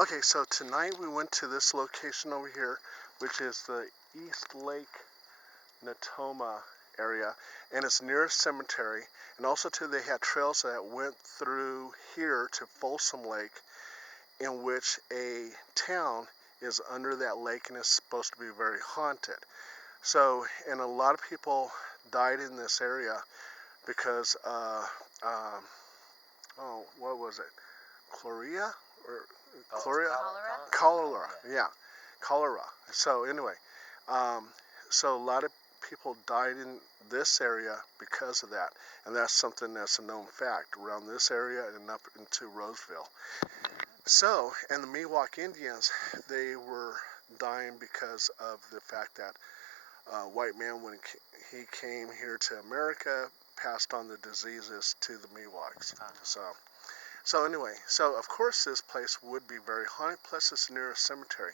Okay, so tonight we went to this location over here, which is the East Lake Natoma area, and it's near a cemetery. And also, too, they had trails that went through here to Folsom Lake, in which a town is under that lake and is supposed to be very haunted. So, and a lot of people died in this area because, what was it? Chlorea? Or Chlorea? Cholera, yeah. Cholera. So anyway, um, so a lot of people died in this area because of that. And that's something that's a known fact around this area and up into Roseville. So, and the Miwok Indians, they were dying because of the fact that white man, when he came here to America, passed on the diseases to the Miwoks. So anyway, so of course this place would be very haunted, plus it's near a cemetery.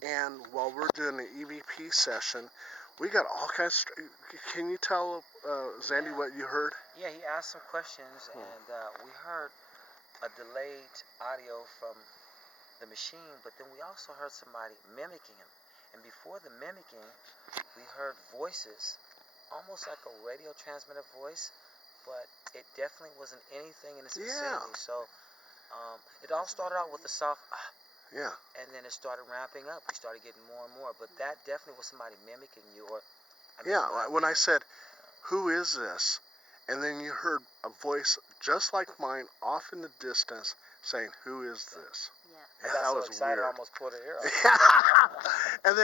And while we're doing the EVP session, we got all kinds of... Can you tell Xandy what you heard? Yeah, he asked some questions, and we heard a delayed audio from the machine, but then we also heard somebody mimicking him. And before the mimicking, we heard voices, almost like a radio transmitter voice, but it definitely wasn't anything in its vicinity. So it all started out with a soft yeah, and then it started ramping up. We started getting more and more, but that definitely was somebody mimicking you. Or when I said, "Who is this?" and then you heard a voice just like mine off in the distance saying, "Who is this?" Yeah, I got that so was excited, weird. I almost pulled her ear off. And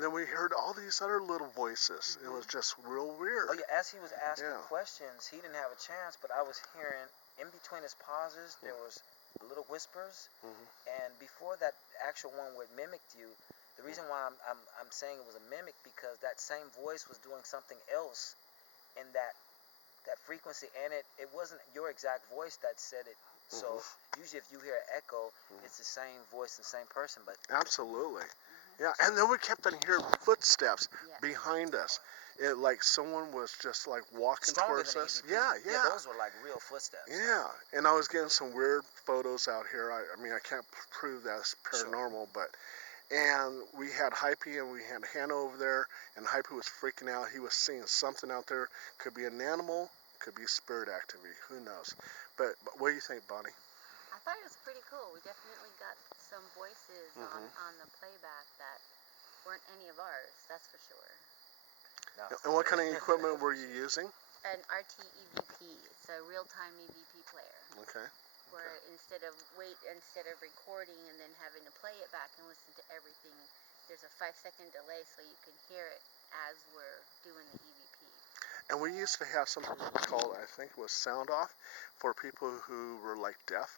then we heard all these other little voices. It was just real weird. Oh yeah, as he was asking questions, he didn't have a chance, but I was hearing in between his pauses there was little whispers, and before that actual one where it mimicked you, the reason why I'm saying it was a mimic because that same voice was doing something else in that frequency, and it wasn't your exact voice that said it. So usually if you hear an echo, it's the same voice and same person. But absolutely, yeah. And then we kept on hearing footsteps behind us. It like someone was just like walking towards us. Yeah. Those were like real footsteps. Yeah, and I was getting some weird photos out here. I mean, I can't prove that's paranormal, but. And we had Hypey and we had Hannah over there, and Hypey was freaking out. He was seeing something out there. Could be an animal, could be spirit activity. Who knows? But what do you think, Bonnie? I thought it was pretty cool. We definitely got some voices on the playback that weren't any of ours, that's for sure. No. And what kind of equipment were you using? An RT EVP. It's a real-time EVP player. Okay. Where instead of recording and then having to play it back and listen to everything, there's a 5-second delay so you can hear it as we're doing the EVP. And we used to have something called, I think it was sound off, for people who were like deaf.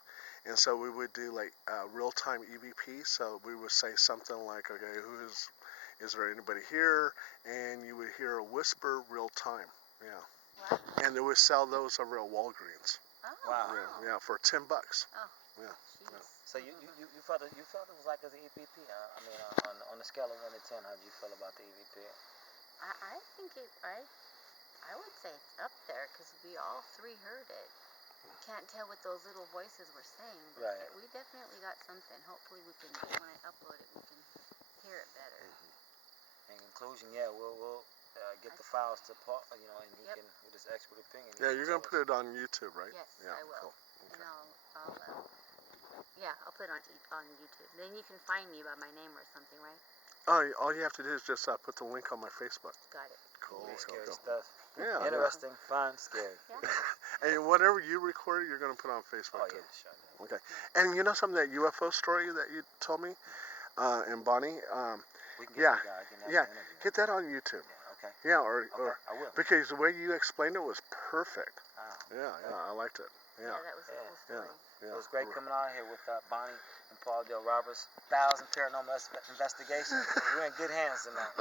And so we would do like real-time EVP. So we would say something like, okay, is there anybody here? And you would hear a whisper real time. Yeah. Wow. And they would sell those over at Walgreens. Oh. Wow. Yeah, for $10. Oh. Yeah. So you felt it was like as an EVP. I mean, on a scale of 1 to 10, how did you feel about the EVP? I think I would say it's up there because we all three heard it. Can't tell what those little voices were saying, but we definitely got something. Hopefully we can, when I upload it, we can hear it better. In conclusion, we'll get the files to Paul, and he can, with his expert opinion. Yeah, you're going to put it on YouTube, right? Yes, yeah, I will. Cool. Okay. And I'll put it on YouTube. Then you can find me by my name or something, right? Oh, all you have to do is just put the link on my Facebook. Got it. Cool. Scary stuff. Yeah. Interesting, fun, scary. Yeah. And whatever you record, you're going to put on Facebook. Oh, yeah, sure. Okay. And you know something, that UFO story that you told me, and Bonnie? We can get the guy. Get that on YouTube. Yeah, okay. Yeah, or I will. Because the way you explained it was perfect. Wow. Yeah, I liked it. Yeah. That was a cool story. Yeah. It was great coming out here with Bonnie and Paul Del Roberts, 1,000 Paranormal Investigations. We're in good hands tonight.